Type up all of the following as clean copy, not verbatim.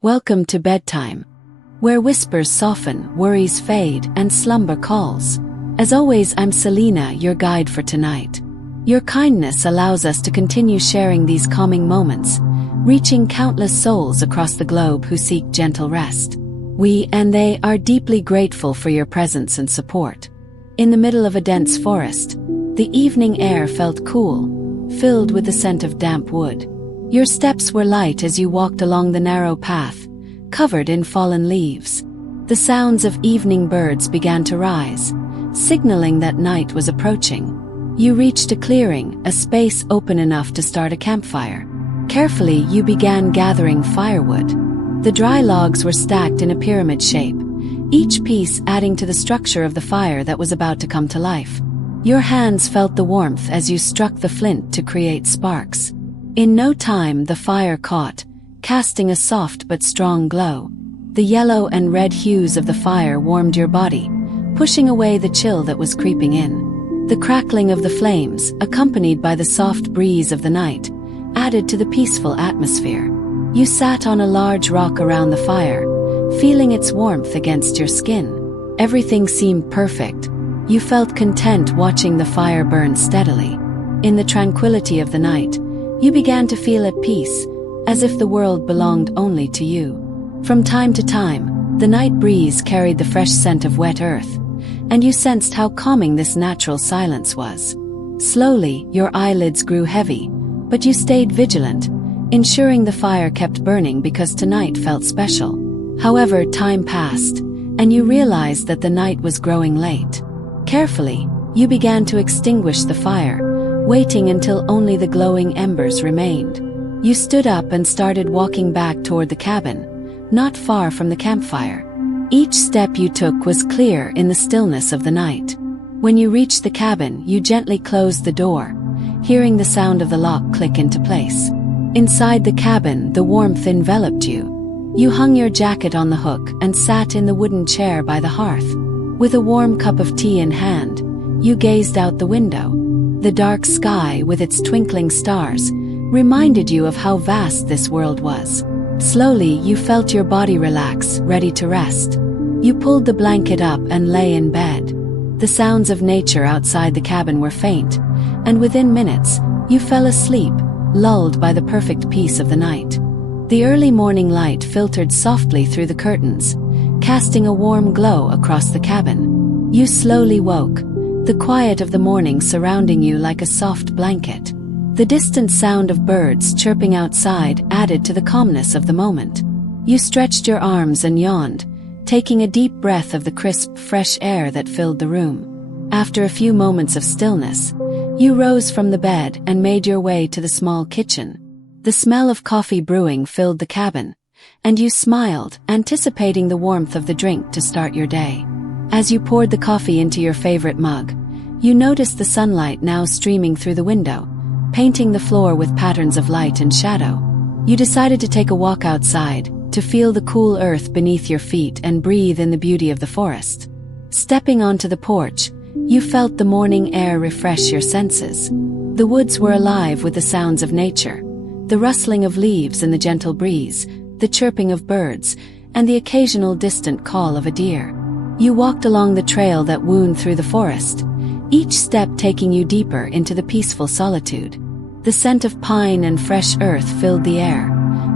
Welcome to bedtime, where whispers soften, worries fade, and slumber calls. As always, I'm Selena, your guide for tonight. Your kindness allows us to continue sharing these calming moments, reaching countless souls across the globe who seek gentle rest. We and they are deeply grateful for your presence and support. In the middle of a dense forest, the evening air felt cool, filled with the scent of damp wood. Your steps were light as you walked along the narrow path, covered in fallen leaves. The sounds of evening birds began to rise, signaling that night was approaching. You reached a clearing, a space open enough to start a campfire. Carefully, you began gathering firewood. The dry logs were stacked in a pyramid shape, each piece adding to the structure of the fire that was about to come to life. Your hands felt the warmth as you struck the flint to create sparks. In no time, the fire caught, casting a soft but strong glow. The yellow and red hues of the fire warmed your body, pushing away the chill that was creeping in. The crackling of the flames, accompanied by the soft breeze of the night, added to the peaceful atmosphere. You sat on a large rock around the fire, feeling its warmth against your skin. Everything seemed perfect. You felt content watching the fire burn steadily. In the tranquility of the night, you began to feel at peace, as if the world belonged only to you. From time to time, the night breeze carried the fresh scent of wet earth, and you sensed how calming this natural silence was. Slowly, your eyelids grew heavy, but you stayed vigilant, ensuring the fire kept burning because tonight felt special. However, time passed, and you realized that the night was growing late. Carefully, you began to extinguish the fire, waiting until only the glowing embers remained. You stood up and started walking back toward the cabin, not far from the campfire. Each step you took was clear in the stillness of the night. When you reached the cabin, you gently closed the door, hearing the sound of the lock click into place. Inside the cabin, the warmth enveloped you. You hung your jacket on the hook and sat in the wooden chair by the hearth. With a warm cup of tea in hand, you gazed out the window. The dark sky, with its twinkling stars, reminded you of how vast this world was. Slowly, you felt your body relax, ready to rest. You pulled the blanket up and lay in bed. The sounds of nature outside the cabin were faint, and within minutes, you fell asleep, lulled by the perfect peace of the night. The early morning light filtered softly through the curtains, casting a warm glow across the cabin. You slowly woke, the quiet of the morning surrounding you like a soft blanket. The distant sound of birds chirping outside added to the calmness of the moment. You stretched your arms and yawned, taking a deep breath of the crisp, fresh air that filled the room. After a few moments of stillness, you rose from the bed and made your way to the small kitchen. The smell of coffee brewing filled the cabin, and you smiled, anticipating the warmth of the drink to start your day. As you poured the coffee into your favorite mug, you noticed the sunlight now streaming through the window, painting the floor with patterns of light and shadow. You decided to take a walk outside, to feel the cool earth beneath your feet and breathe in the beauty of the forest. Stepping onto the porch, you felt the morning air refresh your senses. The woods were alive with the sounds of nature, the rustling of leaves in the gentle breeze, the chirping of birds, and the occasional distant call of a deer. You walked along the trail that wound through the forest, each step taking you deeper into the peaceful solitude. The scent of pine and fresh earth filled the air,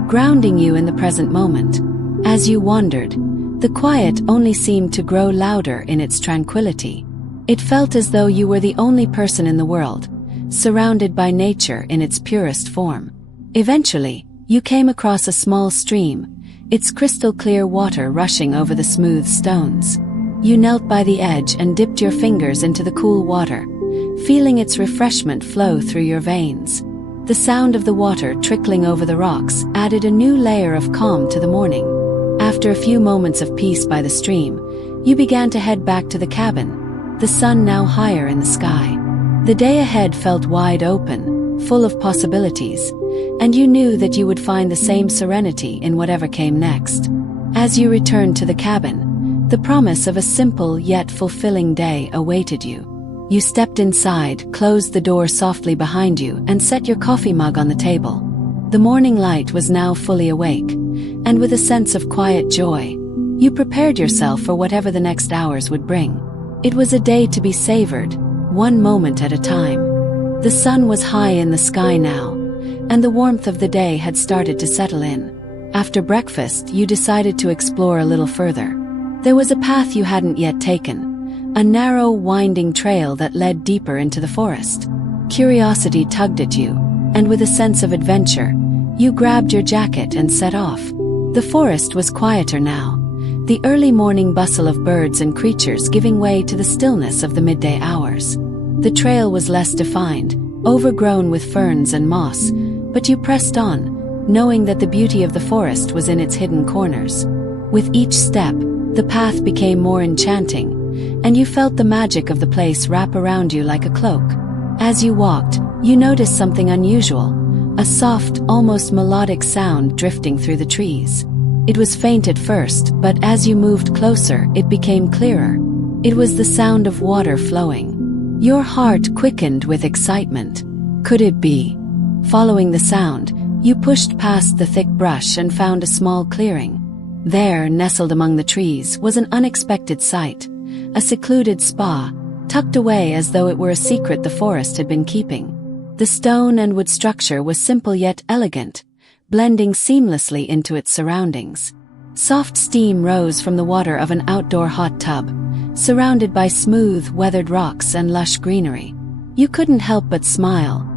grounding you in the present moment. As you wandered, the quiet only seemed to grow louder in its tranquility. It felt as though you were the only person in the world, surrounded by nature in its purest form. Eventually, you came across a small stream, its crystal-clear water rushing over the smooth stones. You knelt by the edge and dipped your fingers into the cool water, feeling its refreshment flow through your veins. The sound of the water trickling over the rocks added a new layer of calm to the morning. After a few moments of peace by the stream, you began to head back to the cabin, the sun now higher in the sky. The day ahead felt wide open, full of possibilities, and you knew that you would find the same serenity in whatever came next. As you returned to the cabin, the promise of a simple yet fulfilling day awaited you. You stepped inside, closed the door softly behind you, and set your coffee mug on the table. The morning light was now fully awake, and with a sense of quiet joy, you prepared yourself for whatever the next hours would bring. It was a day to be savored, one moment at a time. The sun was high in the sky now, and the warmth of the day had started to settle in. After breakfast, you decided to explore a little further. There was a path you hadn't yet taken, a narrow, winding trail that led deeper into the forest. Curiosity tugged at you, and with a sense of adventure, you grabbed your jacket and set off. The forest was quieter now, the early morning bustle of birds and creatures giving way to the stillness of the midday hours. The trail was less defined, overgrown with ferns and moss, but you pressed on, knowing that the beauty of the forest was in its hidden corners. With each step, the path became more enchanting, and you felt the magic of the place wrap around you like a cloak. As you walked, you noticed something unusual, a soft, almost melodic sound drifting through the trees. It was faint at first, but as you moved closer, it became clearer. It was the sound of water flowing. Your heart quickened with excitement. Could it be? Following the sound, you pushed past the thick brush and found a small clearing. There, nestled among the trees, was an unexpected sight, a secluded spa, tucked away as though it were a secret the forest had been keeping. The stone and wood structure was simple yet elegant, blending seamlessly into its surroundings. Soft steam rose from the water of an outdoor hot tub, surrounded by smooth, weathered rocks and lush greenery. You couldn't help but smile,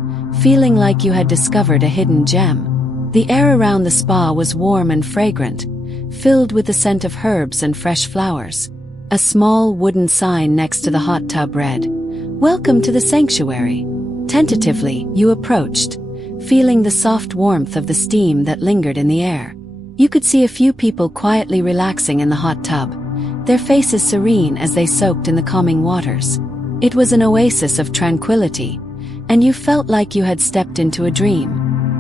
feeling like you had discovered a hidden gem. The air around the spa was warm and fragrant, filled with the scent of herbs and fresh flowers. A small wooden sign next to the hot tub read, "Welcome to the Sanctuary." Tentatively, you approached, feeling the soft warmth of the steam that lingered in the air. You could see a few people quietly relaxing in the hot tub, their faces serene as they soaked in the calming waters. It was an oasis of tranquility, and you felt like you had stepped into a dream.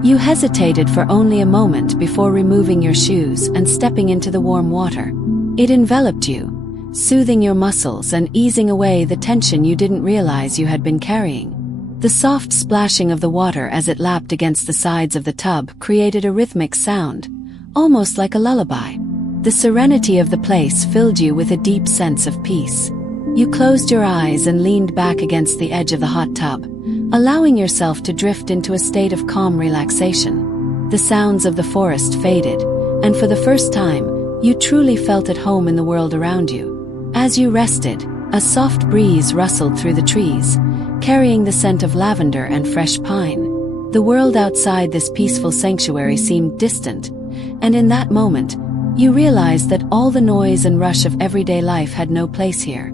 You hesitated for only a moment before removing your shoes and stepping into the warm water. It enveloped you, soothing your muscles and easing away the tension you didn't realize you had been carrying. The soft splashing of the water as it lapped against the sides of the tub created a rhythmic sound, almost like a lullaby. The serenity of the place filled you with a deep sense of peace. You closed your eyes and leaned back against the edge of the hot tub, allowing yourself to drift into a state of calm relaxation. The sounds of the forest faded, and for the first time, you truly felt at home in the world around you. As you rested, a soft breeze rustled through the trees, carrying the scent of lavender and fresh pine. The world outside this peaceful sanctuary seemed distant, and in that moment, you realized that all the noise and rush of everyday life had no place here.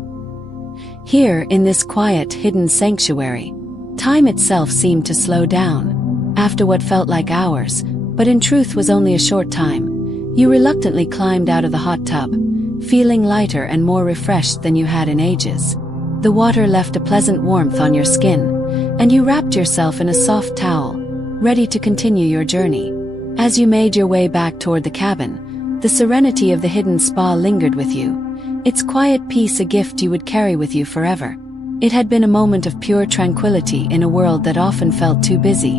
Here, in this quiet, hidden sanctuary, time itself seemed to slow down. After what felt like hours, but in truth was only a short time, you reluctantly climbed out of the hot tub, feeling lighter and more refreshed than you had in ages. The water left a pleasant warmth on your skin, and you wrapped yourself in a soft towel, ready to continue your journey. As you made your way back toward the cabin, the serenity of the hidden spa lingered with you, its quiet peace a gift you would carry with you forever. It had been a moment of pure tranquility in a world that often felt too busy,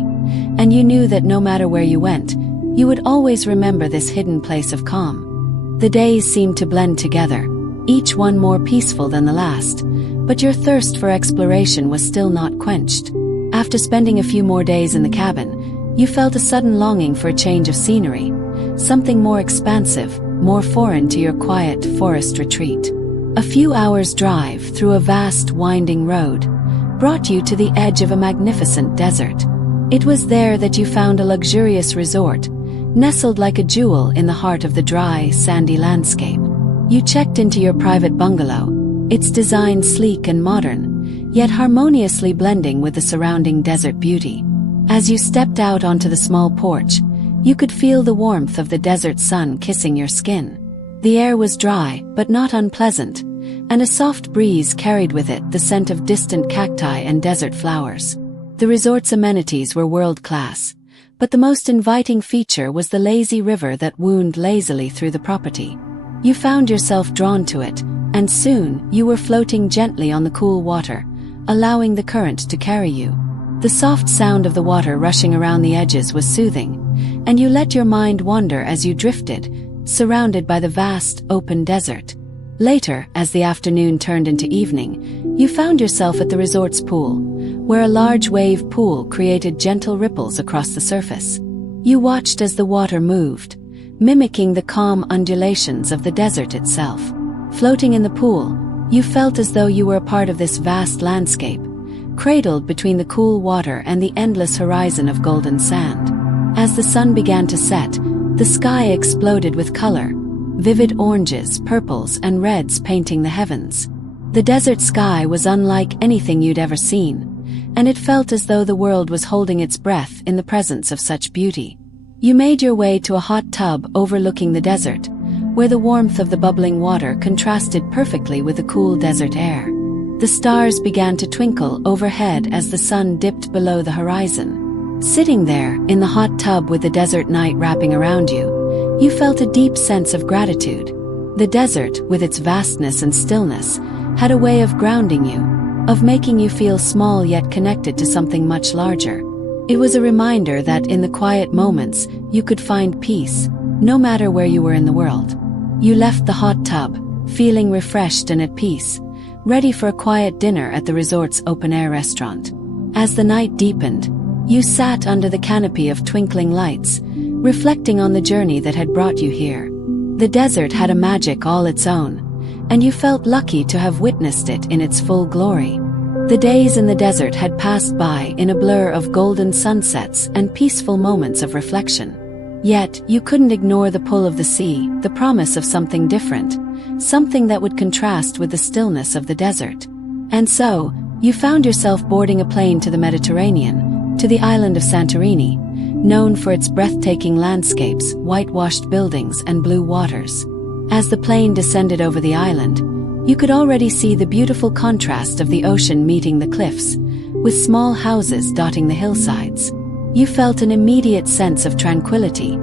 and you knew that no matter where you went, you would always remember this hidden place of calm. The days seemed to blend together, each one more peaceful than the last, but your thirst for exploration was still not quenched. After spending a few more days in the cabin, you felt a sudden longing for a change of scenery, something more expansive, more foreign to your quiet forest retreat. A few hours' drive through a vast, winding road brought you to the edge of a magnificent desert. It was there that you found a luxurious resort, nestled like a jewel in the heart of the dry, sandy landscape. You checked into your private bungalow, its design sleek and modern, yet harmoniously blending with the surrounding desert beauty. As you stepped out onto the small porch, you could feel the warmth of the desert sun kissing your skin. The air was dry, but not unpleasant, and a soft breeze carried with it the scent of distant cacti and desert flowers. The resort's amenities were world-class, but the most inviting feature was the lazy river that wound lazily through the property. You found yourself drawn to it, and soon you were floating gently on the cool water, allowing the current to carry you. The soft sound of the water rushing around the edges was soothing, and you let your mind wander as you drifted, surrounded by the vast, open desert. Later, as the afternoon turned into evening, you found yourself at the resort's pool, where a large wave pool created gentle ripples across the surface. You watched as the water moved, mimicking the calm undulations of the desert itself. Floating in the pool, you felt as though you were a part of this vast landscape, cradled between the cool water and the endless horizon of golden sand. As the sun began to set, the sky exploded with color, vivid oranges, purples, and reds painting the heavens. The desert sky was unlike anything you'd ever seen, and it felt as though the world was holding its breath in the presence of such beauty. You made your way to a hot tub overlooking the desert, where the warmth of the bubbling water contrasted perfectly with the cool desert air. The stars began to twinkle overhead as the sun dipped below the horizon. Sitting there, in the hot tub with the desert night wrapping around you, you felt a deep sense of gratitude. The desert, with its vastness and stillness, had a way of grounding you, of making you feel small yet connected to something much larger. It was a reminder that in the quiet moments, you could find peace, no matter where you were in the world. You left the hot tub, feeling refreshed and at peace, ready for a quiet dinner at the resort's open-air restaurant. As the night deepened, you sat under the canopy of twinkling lights, reflecting on the journey that had brought you here. The desert had a magic all its own, and you felt lucky to have witnessed it in its full glory. The days in the desert had passed by in a blur of golden sunsets and peaceful moments of reflection. Yet, you couldn't ignore the pull of the sea, the promise of something different, something that would contrast with the stillness of the desert. And so, you found yourself boarding a plane to the Mediterranean, to the island of Santorini, known for its breathtaking landscapes, whitewashed buildings, and blue waters. As the plane descended over the island, you could already see the beautiful contrast of the ocean meeting the cliffs, with small houses dotting the hillsides. You felt an immediate sense of tranquility,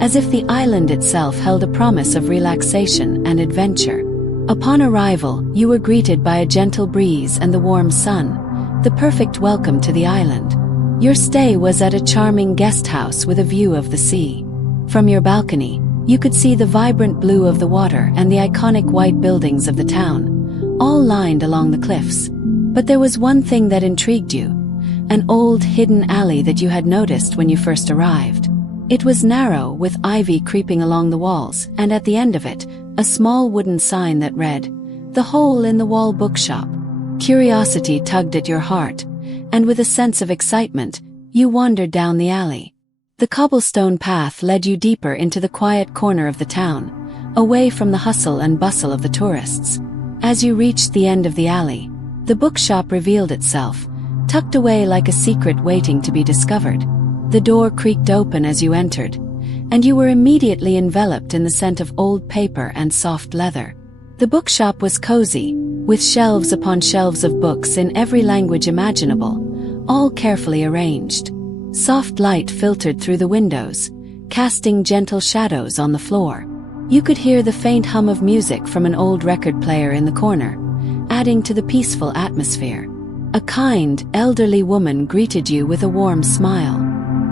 as if the island itself held a promise of relaxation and adventure. Upon arrival, you were greeted by a gentle breeze and the warm sun, the perfect welcome to the island. Your stay was at a charming guest house with a view of the sea. From your balcony, you could see the vibrant blue of the water and the iconic white buildings of the town, all lined along the cliffs. But there was one thing that intrigued you, an old hidden alley that you had noticed when you first arrived. It was narrow, with ivy creeping along the walls, and at the end of it, a small wooden sign that read, "The Hole in the Wall Bookshop." Curiosity tugged at your heart, and with a sense of excitement, you wandered down the alley. The cobblestone path led you deeper into the quiet corner of the town, away from the hustle and bustle of the tourists. As you reached the end of the alley, the bookshop revealed itself, tucked away like a secret waiting to be discovered. The door creaked open as you entered, and you were immediately enveloped in the scent of old paper and soft leather. The bookshop was cozy, with shelves upon shelves of books in every language imaginable, all carefully arranged. Soft light filtered through the windows, casting gentle shadows on the floor. You could hear the faint hum of music from an old record player in the corner, adding to the peaceful atmosphere. A kind, elderly woman greeted you with a warm smile.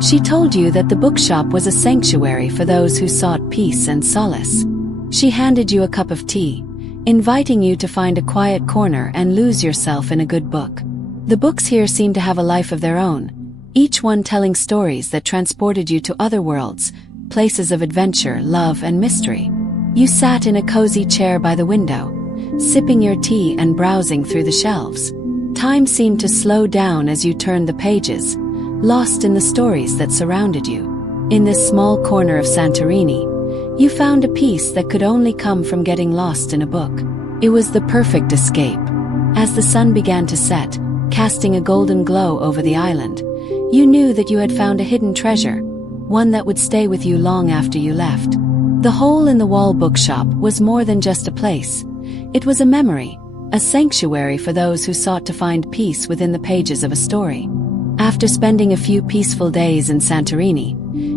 She told you that the bookshop was a sanctuary for those who sought peace and solace. She handed you a cup of tea, inviting you to find a quiet corner and lose yourself in a good book. The books here seemed to have a life of their own, each one telling stories that transported you to other worlds, places of adventure, love, and mystery. You sat in a cozy chair by the window, sipping your tea and browsing through the shelves. Time seemed to slow down as you turned the pages, lost in the stories that surrounded you. In this small corner of Santorini, you found a peace that could only come from getting lost in a book. It was the perfect escape. As the sun began to set, casting a golden glow over the island, you knew that you had found a hidden treasure, one that would stay with you long after you left. The Hole in the Wall Bookshop was more than just a place. It was a memory, a sanctuary for those who sought to find peace within the pages of a story. After spending a few peaceful days in Santorini,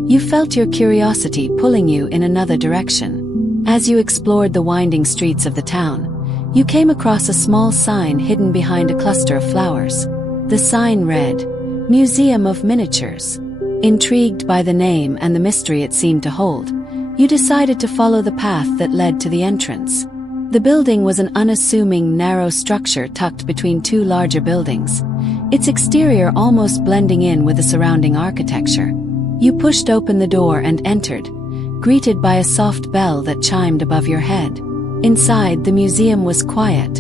you felt your curiosity pulling you in another direction. As you explored the winding streets of the town, you came across a small sign hidden behind a cluster of flowers. The sign read, Museum of Miniatures. Intrigued by the name and the mystery it seemed to hold, you decided to follow the path that led to the entrance. The building was an unassuming, narrow structure tucked between two larger buildings, its exterior almost blending in with the surrounding architecture. You pushed open the door and entered, greeted by a soft bell that chimed above your head. Inside, the museum was quiet,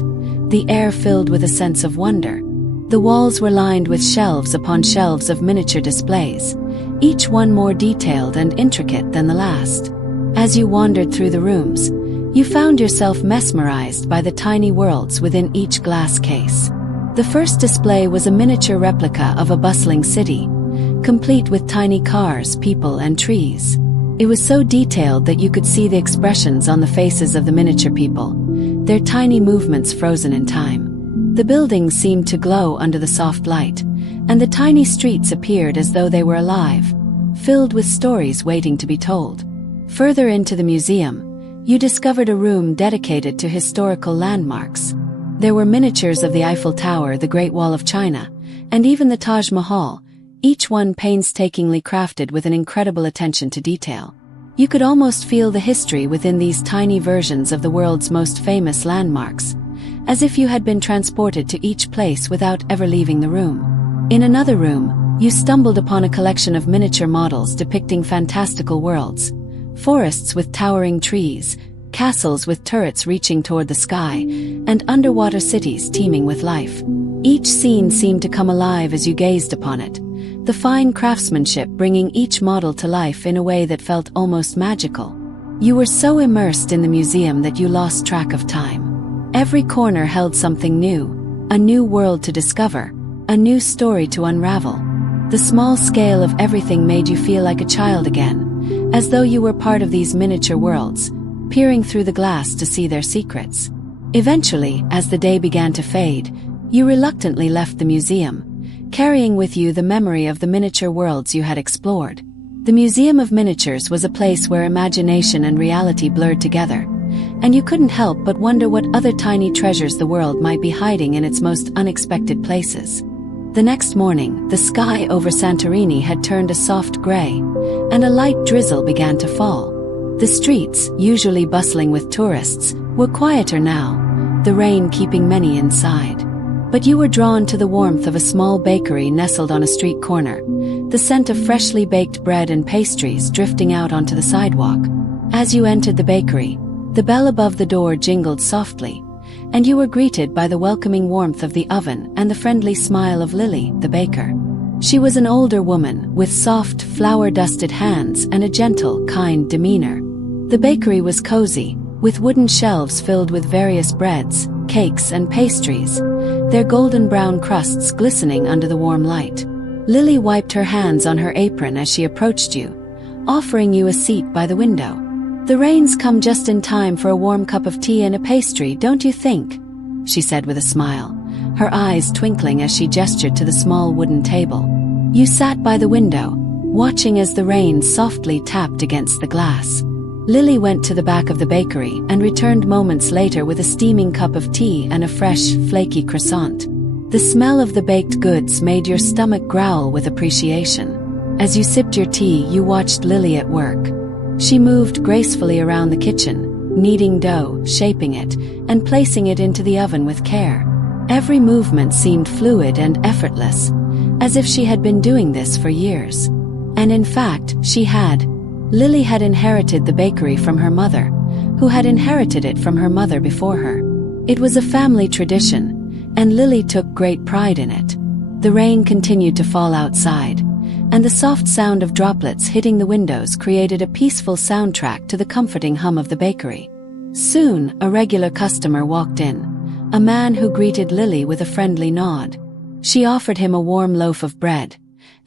the air filled with a sense of wonder. The walls were lined with shelves upon shelves of miniature displays, each one more detailed and intricate than the last. As you wandered through the rooms, you found yourself mesmerized by the tiny worlds within each glass case. The first display was a miniature replica of a bustling city, complete with tiny cars, people, and trees. It was so detailed that you could see the expressions on the faces of the miniature people, their tiny movements frozen in time. The buildings seemed to glow under the soft light, and the tiny streets appeared as though they were alive, filled with stories waiting to be told. Further into the museum, you discovered a room dedicated to historical landmarks. There were miniatures of the Eiffel Tower, the Great Wall of China, and even the Taj Mahal, each one painstakingly crafted with an incredible attention to detail. You could almost feel the history within these tiny versions of the world's most famous landmarks, as if you had been transported to each place without ever leaving the room. In another room, you stumbled upon a collection of miniature models depicting fantastical worlds, forests with towering trees, castles with turrets reaching toward the sky, and underwater cities teeming with life. Each scene seemed to come alive as you gazed upon it, the fine craftsmanship bringing each model to life in a way that felt almost magical. You were so immersed in the museum that you lost track of time. Every corner held something new, a new world to discover, a new story to unravel. The small scale of everything made you feel like a child again, as though you were part of these miniature worlds, peering through the glass to see their secrets. Eventually, as the day began to fade, you reluctantly left the museum, carrying with you the memory of the miniature worlds you had explored. The Museum of Miniatures was a place where imagination and reality blurred together, and you couldn't help but wonder what other tiny treasures the world might be hiding in its most unexpected places. The next morning, the sky over Santorini had turned a soft gray, and a light drizzle began to fall. The streets, usually bustling with tourists, were quieter now, the rain keeping many inside. But you were drawn to the warmth of a small bakery nestled on a street corner, the scent of freshly baked bread and pastries drifting out onto the sidewalk. As you entered the bakery, the bell above the door jingled softly, and you were greeted by the welcoming warmth of the oven and the friendly smile of Lily, the baker. She was an older woman, with soft, flour-dusted hands and a gentle, kind demeanor. The bakery was cozy, with wooden shelves filled with various breads, cakes, and pastries, their golden brown crusts glistening under the warm light. Lily wiped her hands on her apron as she approached you, offering you a seat by the window. "The rain's come just in time for a warm cup of tea and a pastry, don't you think?" she said with a smile, her eyes twinkling as she gestured to the small wooden table. You sat by the window, watching as the rain softly tapped against the glass. Lily went to the back of the bakery and returned moments later with a steaming cup of tea and a fresh, flaky croissant. The smell of the baked goods made your stomach growl with appreciation. As you sipped your tea, you watched Lily at work. She moved gracefully around the kitchen, kneading dough, shaping it, and placing it into the oven with care. Every movement seemed fluid and effortless, as if she had been doing this for years. And in fact, she had. Lily had inherited the bakery from her mother, who had inherited it from her mother before her. It was a family tradition, and Lily took great pride in it. The rain continued to fall outside, and the soft sound of droplets hitting the windows created a peaceful soundtrack to the comforting hum of the bakery. Soon, a regular customer walked in, a man who greeted Lily with a friendly nod. She offered him a warm loaf of bread,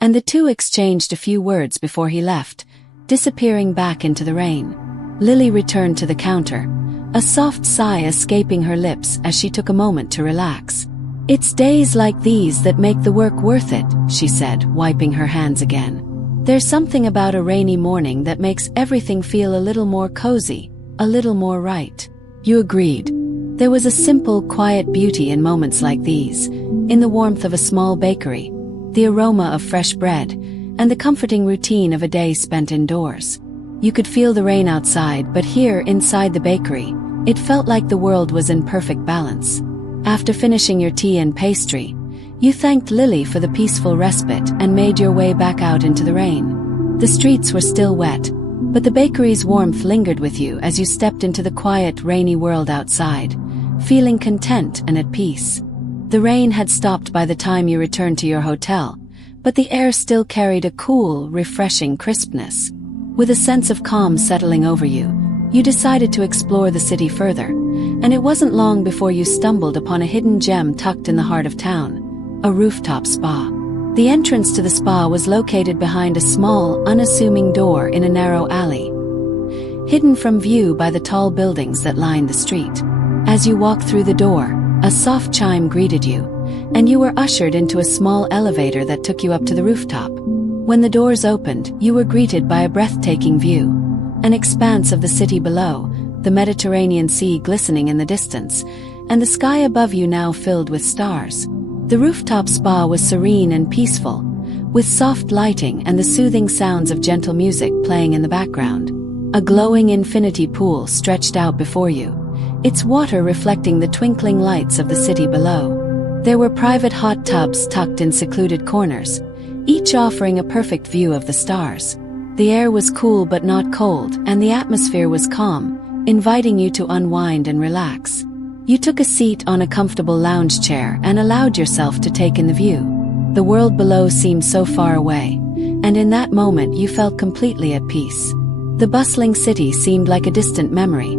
and the two exchanged a few words before he left, disappearing back into the rain. Lily returned to the counter, a soft sigh escaping her lips as she took a moment to relax. "It's days like these that make the work worth it," she said, wiping her hands again. "There's something about a rainy morning that makes everything feel a little more cozy, a little more right." You agreed. There was a simple, quiet beauty in moments like these, in the warmth of a small bakery, the aroma of fresh bread, and the comforting routine of a day spent indoors. You could feel the rain outside, but here, inside the bakery, it felt like the world was in perfect balance. After finishing your tea and pastry, you thanked Lily for the peaceful respite and made your way back out into the rain. The streets were still wet, but the bakery's warmth lingered with you as you stepped into the quiet, rainy world outside, feeling content and at peace. The rain had stopped by the time you returned to your hotel, but the air still carried a cool, refreshing crispness. With a sense of calm settling over you, you decided to explore the city further, and it wasn't long before you stumbled upon a hidden gem tucked in the heart of town, a rooftop spa. The entrance to the spa was located behind a small, unassuming door in a narrow alley, hidden from view by the tall buildings that lined the street. As you walked through the door, a soft chime greeted you, and you were ushered into a small elevator that took you up to the rooftop. When the doors opened, you were greeted by a breathtaking view, an expanse of the city below, the Mediterranean Sea glistening in the distance, and the sky above you now filled with stars. The rooftop spa was serene and peaceful, with soft lighting and the soothing sounds of gentle music playing in the background. A glowing infinity pool stretched out before you, its water reflecting the twinkling lights of the city below. There were private hot tubs tucked in secluded corners, each offering a perfect view of the stars. The air was cool but not cold, and the atmosphere was calm, inviting you to unwind and relax. You took a seat on a comfortable lounge chair and allowed yourself to take in the view. The world below seemed so far away, and in that moment you felt completely at peace. The bustling city seemed like a distant memory,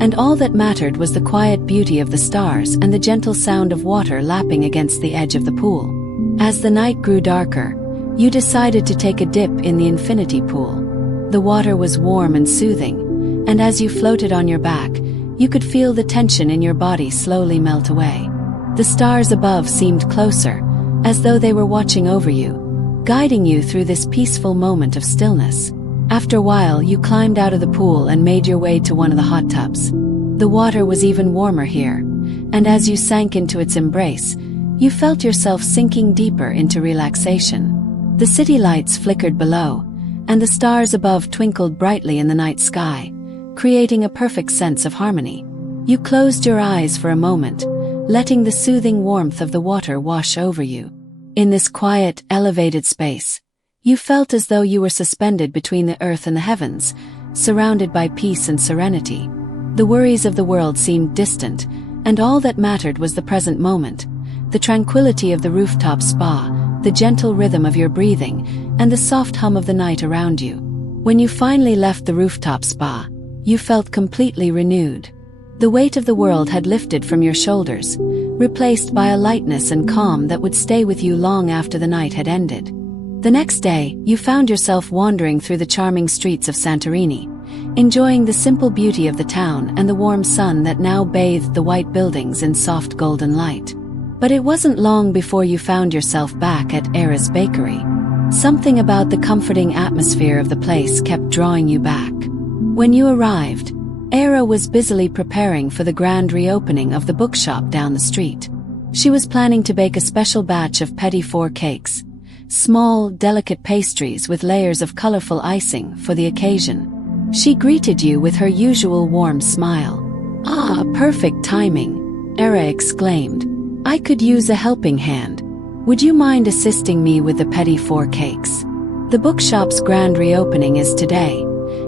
and all that mattered was the quiet beauty of the stars and the gentle sound of water lapping against the edge of the pool. As the night grew darker, you decided to take a dip in the infinity pool. The water was warm and soothing, and as you floated on your back, you could feel the tension in your body slowly melt away. The stars above seemed closer, as though they were watching over you, guiding you through this peaceful moment of stillness. After a while, you climbed out of the pool and made your way to one of the hot tubs. The water was even warmer here, and as you sank into its embrace, you felt yourself sinking deeper into relaxation. The city lights flickered below, and the stars above twinkled brightly in the night sky, creating a perfect sense of harmony. You closed your eyes for a moment, letting the soothing warmth of the water wash over you. In this quiet, elevated space, you felt as though you were suspended between the earth and the heavens, surrounded by peace and serenity. The worries of the world seemed distant, and all that mattered was the present moment, the tranquility of the rooftop spa, the gentle rhythm of your breathing, and the soft hum of the night around you. When you finally left the rooftop spa, you felt completely renewed. The weight of the world had lifted from your shoulders, replaced by a lightness and calm that would stay with you long after the night had ended. The next day, you found yourself wandering through the charming streets of Santorini, enjoying the simple beauty of the town and the warm sun that now bathed the white buildings in soft golden light. But it wasn't long before you found yourself back at Era's bakery. Something about the comforting atmosphere of the place kept drawing you back. When you arrived, Era was busily preparing for the grand reopening of the bookshop down the street. She was planning to bake a special batch of petit four cakes, small, delicate pastries with layers of colorful icing for the occasion. She greeted you with her usual warm smile. "Ah, perfect timing," Era exclaimed. "I could use a helping hand. Would you mind assisting me with the petit four cakes? The bookshop's grand reopening is today,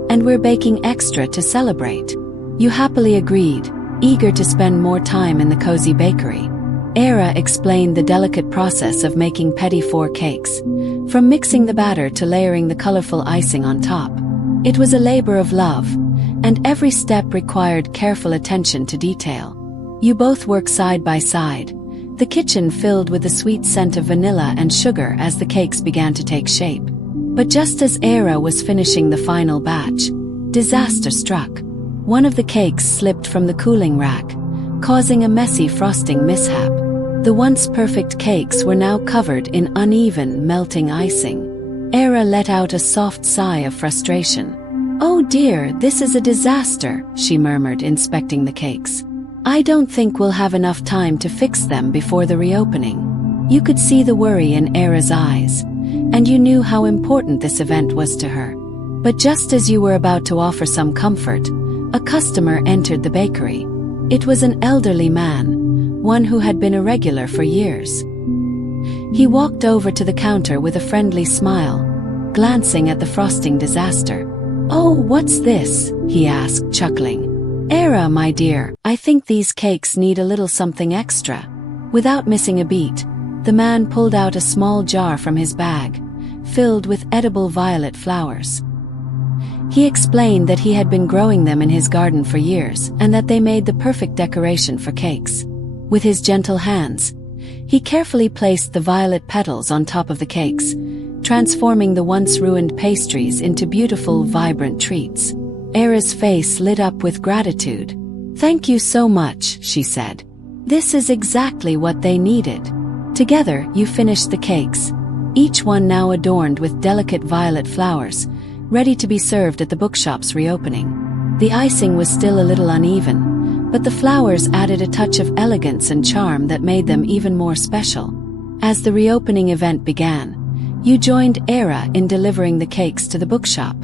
and we're baking extra to celebrate." You happily agreed, eager to spend more time in the cozy bakery. Era explained the delicate process of making petit four cakes, from mixing the batter to layering the colorful icing on top. It was a labor of love, and every step required careful attention to detail. You both worked side by side, the kitchen filled with the sweet scent of vanilla and sugar as the cakes began to take shape. But just as Era was finishing the final batch, disaster struck. One of the cakes slipped from the cooling rack, causing a messy frosting mishap. The once perfect cakes were now covered in uneven, melting icing. Era let out a soft sigh of frustration. "Oh dear, this is a disaster," she murmured, inspecting the cakes. "I don't think we'll have enough time to fix them before the reopening." You could see the worry in Era's eyes, and you knew how important this event was to her. But just as you were about to offer some comfort, a customer entered the bakery. It was an elderly man, one who had been a regular for years. He walked over to the counter with a friendly smile, glancing at the frosting disaster. "Oh, what's this?" he asked, chuckling. "Era, my dear, I think these cakes need a little something extra." Without missing a beat, the man pulled out a small jar from his bag, filled with edible violet flowers. He explained that he had been growing them in his garden for years and that they made the perfect decoration for cakes. With his gentle hands, he carefully placed the violet petals on top of the cakes, transforming the once ruined pastries into beautiful, vibrant treats. Era's face lit up with gratitude. "Thank you so much," she said. "This is exactly what they needed." Together, you finished the cakes, each one now adorned with delicate violet flowers, ready to be served at the bookshop's reopening. The icing was still a little uneven, but the flowers added a touch of elegance and charm that made them even more special. As the reopening event began, you joined Era in delivering the cakes to the bookshop.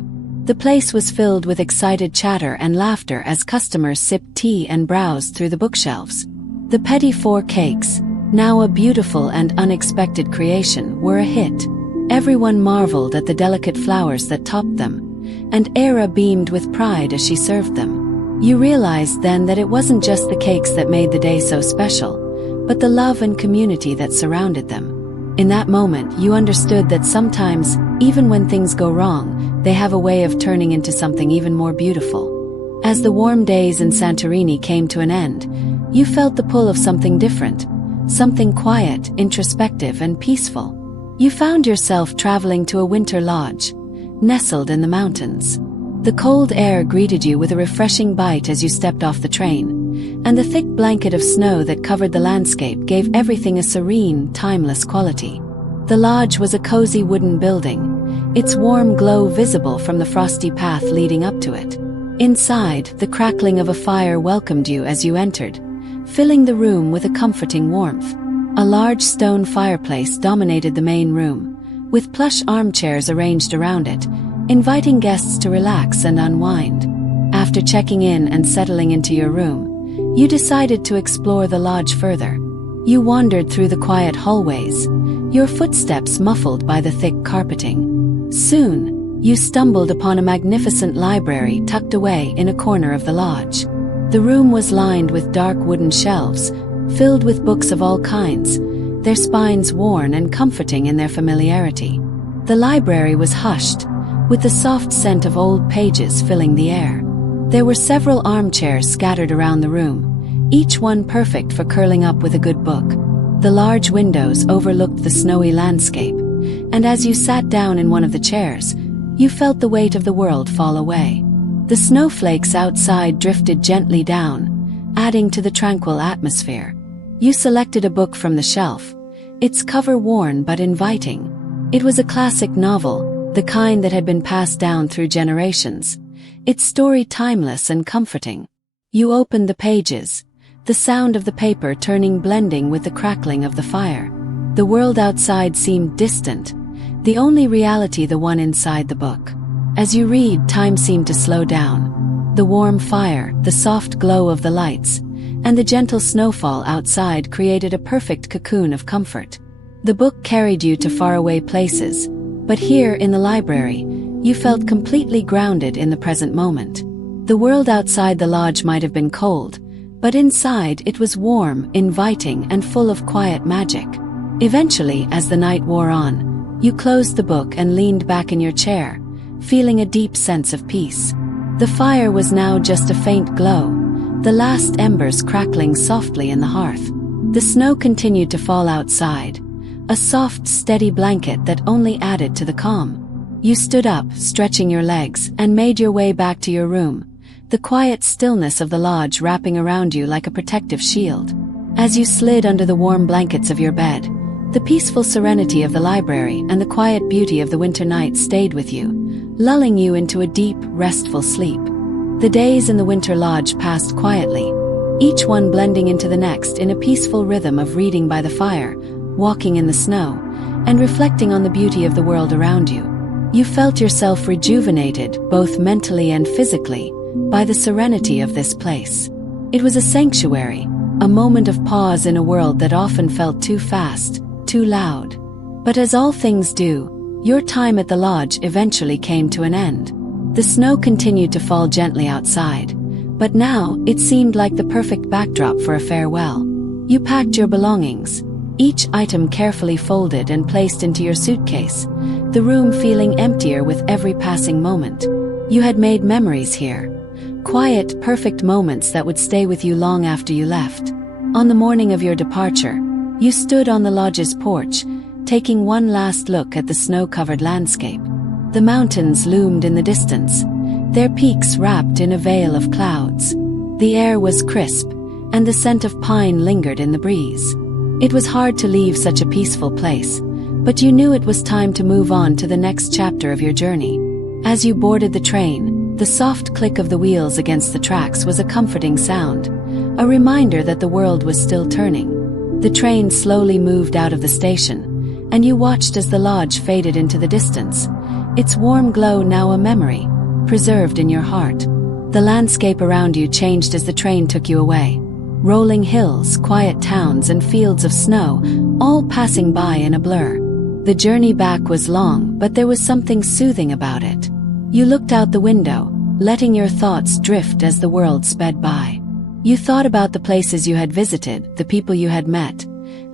The place was filled with excited chatter and laughter as customers sipped tea and browsed through the bookshelves. The Petit Four cakes, now a beautiful and unexpected creation, were a hit. Everyone marveled at the delicate flowers that topped them, and Era beamed with pride as she served them. You realized then that it wasn't just the cakes that made the day so special, but the love and community that surrounded them. In that moment, you understood that sometimes, even when things go wrong, they have a way of turning into something even more beautiful. As the warm days in Santorini came to an end, you felt the pull of something different, something quiet, introspective, and peaceful. You found yourself traveling to a winter lodge, nestled in the mountains. The cold air greeted you with a refreshing bite as you stepped off the train, and the thick blanket of snow that covered the landscape gave everything a serene, timeless quality. The lodge was a cozy wooden building, its warm glow visible from the frosty path leading up to it. Inside, the crackling of a fire welcomed you as you entered, filling the room with a comforting warmth. A large stone fireplace dominated the main room, with plush armchairs arranged around it, inviting guests to relax and unwind. After checking in and settling into your room, you decided to explore the lodge further. You wandered through the quiet hallways, your footsteps muffled by the thick carpeting. Soon, you stumbled upon a magnificent library tucked away in a corner of the lodge. The room was lined with dark wooden shelves, filled with books of all kinds, their spines worn and comforting in their familiarity. The library was hushed, with the soft scent of old pages filling the air. There were several armchairs scattered around the room, each one perfect for curling up with a good book. The large windows overlooked the snowy landscape, and as you sat down in one of the chairs, you felt the weight of the world fall away. The snowflakes outside drifted gently down, adding to the tranquil atmosphere. You selected a book from the shelf, its cover worn but inviting. It was a classic novel, the kind that had been passed down through generations, its story timeless and comforting. You opened the pages, the sound of the paper turning blending with the crackling of the fire. The world outside seemed distant, the only reality the one inside the book. As you read, time seemed to slow down. The warm fire, the soft glow of the lights, and the gentle snowfall outside created a perfect cocoon of comfort. The book carried you to faraway places, but here in the library, you felt completely grounded in the present moment. The world outside the lodge might have been cold, but inside it was warm, inviting, and full of quiet magic. Eventually, as the night wore on, you closed the book and leaned back in your chair, feeling a deep sense of peace. The fire was now just a faint glow, the last embers crackling softly in the hearth. The snow continued to fall outside, a soft, steady blanket that only added to the calm. You stood up, stretching your legs, and made your way back to your room, the quiet stillness of the lodge wrapping around you like a protective shield. As you slid under the warm blankets of your bed, the peaceful serenity of the library and the quiet beauty of the winter night stayed with you, lulling you into a deep, restful sleep. The days in the winter lodge passed quietly, each one blending into the next in a peaceful rhythm of reading by the fire, walking in the snow, and reflecting on the beauty of the world around you. You felt yourself rejuvenated, both mentally and physically, by the serenity of this place. It was a sanctuary, a moment of pause in a world that often felt too fast, too loud. But as all things do, your time at the lodge eventually came to an end. The snow continued to fall gently outside, but now it seemed like the perfect backdrop for a farewell. You packed your belongings, each item carefully folded and placed into your suitcase, the room feeling emptier with every passing moment. You had made memories here, quiet, perfect moments that would stay with you long after you left. On the morning of your departure, you stood on the lodge's porch, taking one last look at the snow-covered landscape. The mountains loomed in the distance, their peaks wrapped in a veil of clouds. The air was crisp, and the scent of pine lingered in the breeze. It was hard to leave such a peaceful place, but you knew it was time to move on to the next chapter of your journey. As you boarded the train, the soft click of the wheels against the tracks was a comforting sound, a reminder that the world was still turning. The train slowly moved out of the station, and you watched as the lodge faded into the distance, its warm glow now a memory, preserved in your heart. The landscape around you changed as the train took you away. Rolling hills, quiet towns, and fields of snow, all passing by in a blur. The journey back was long, but there was something soothing about it. You looked out the window, letting your thoughts drift as the world sped by. You thought about the places you had visited, the people you had met,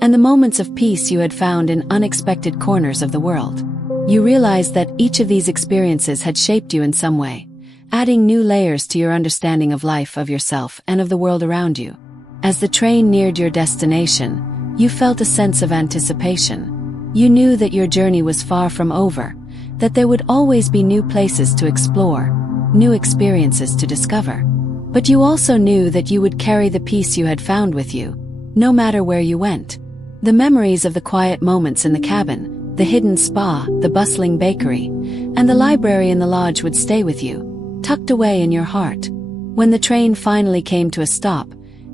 and the moments of peace you had found in unexpected corners of the world. You realized that each of these experiences had shaped you in some way, adding new layers to your understanding of life, of yourself, and of the world around you. As the train neared your destination, you felt a sense of anticipation. You knew that your journey was far from over, that there would always be new places to explore, new experiences to discover. But you also knew that you would carry the peace you had found with you, no matter where you went. The memories of the quiet moments in the cabin, the hidden spa, the bustling bakery, and the library in the lodge would stay with you, tucked away in your heart. When the train finally came to a stop,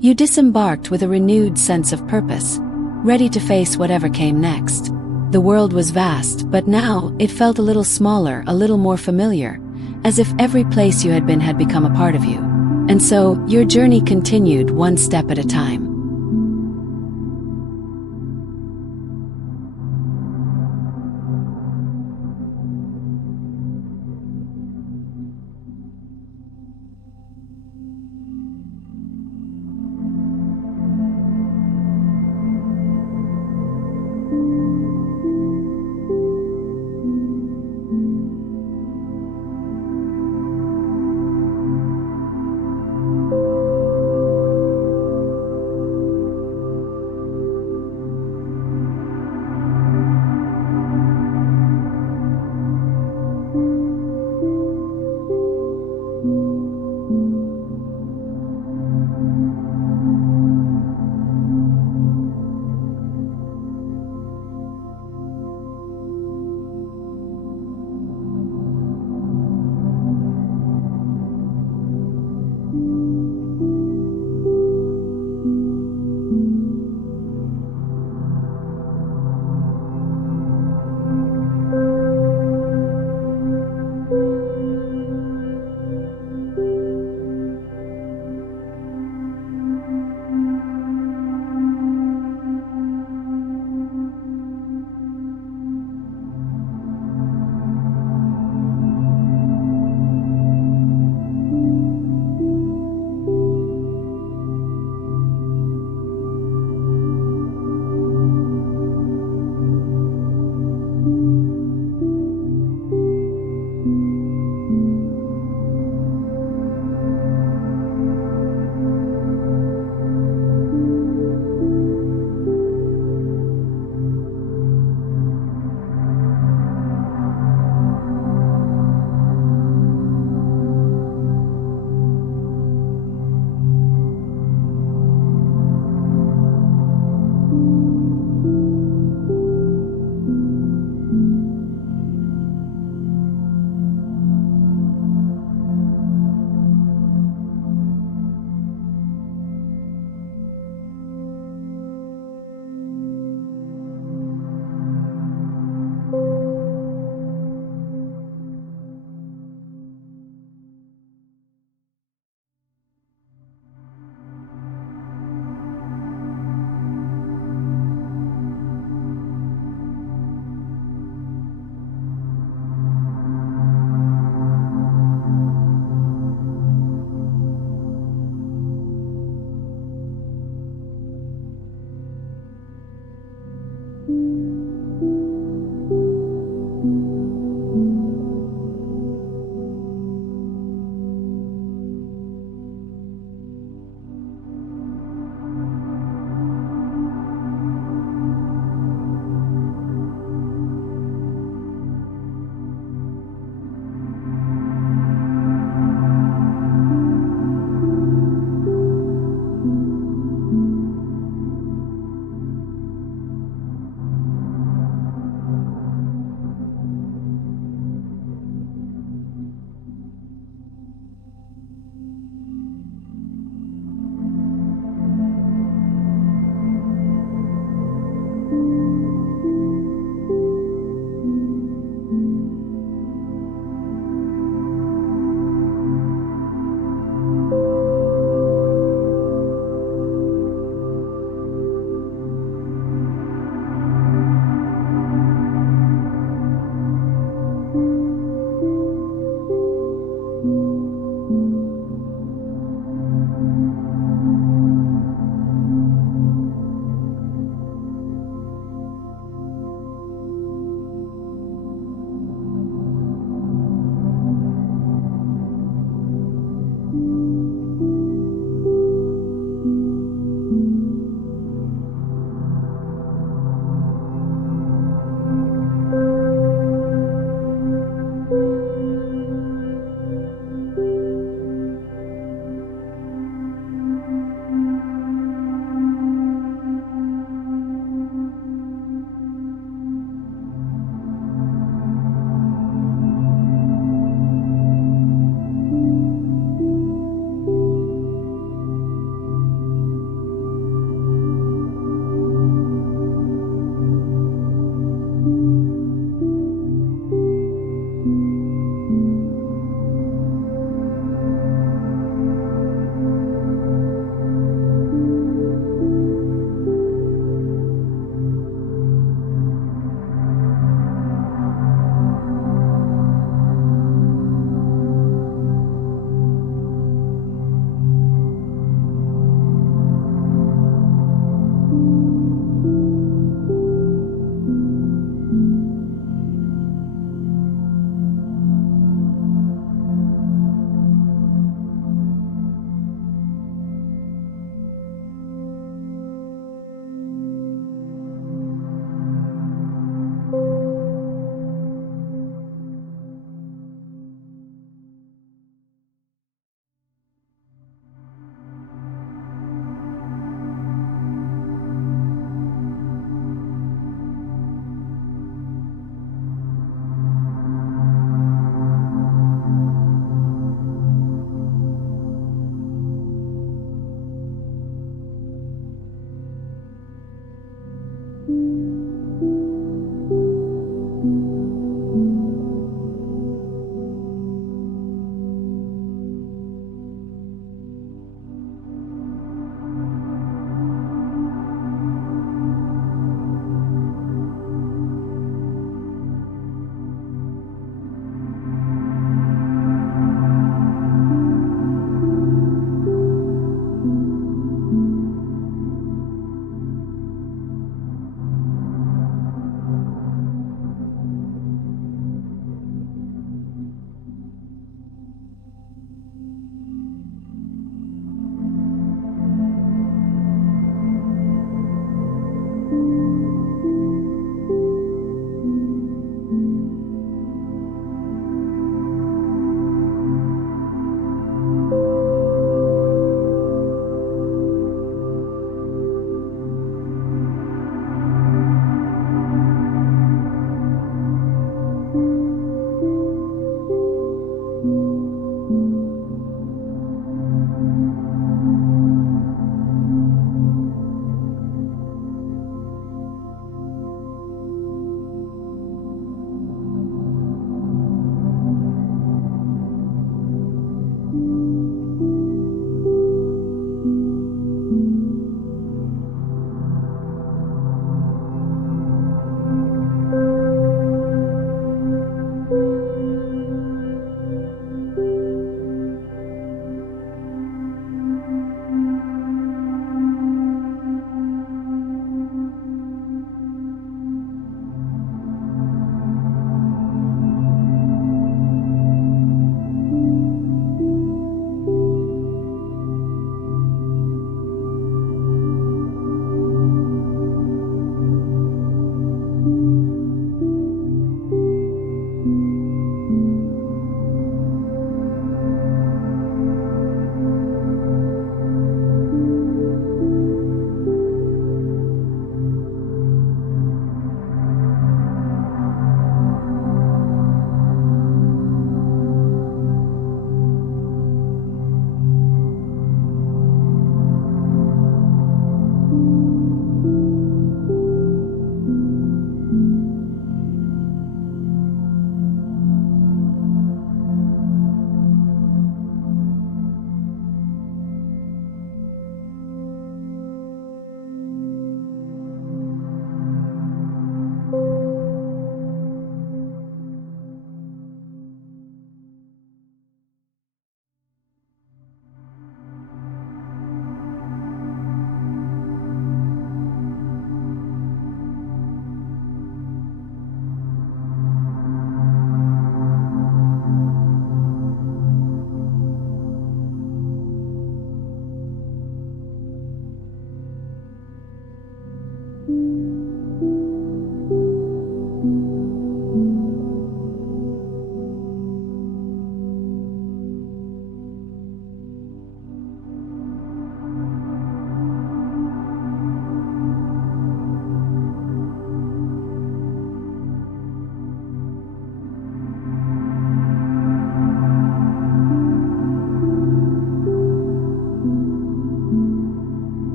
you disembarked with a renewed sense of purpose, ready to face whatever came next. The world was vast, but now it felt a little smaller, a little more familiar, as if every place you had been had become a part of you. And so, your journey continued one step at a time.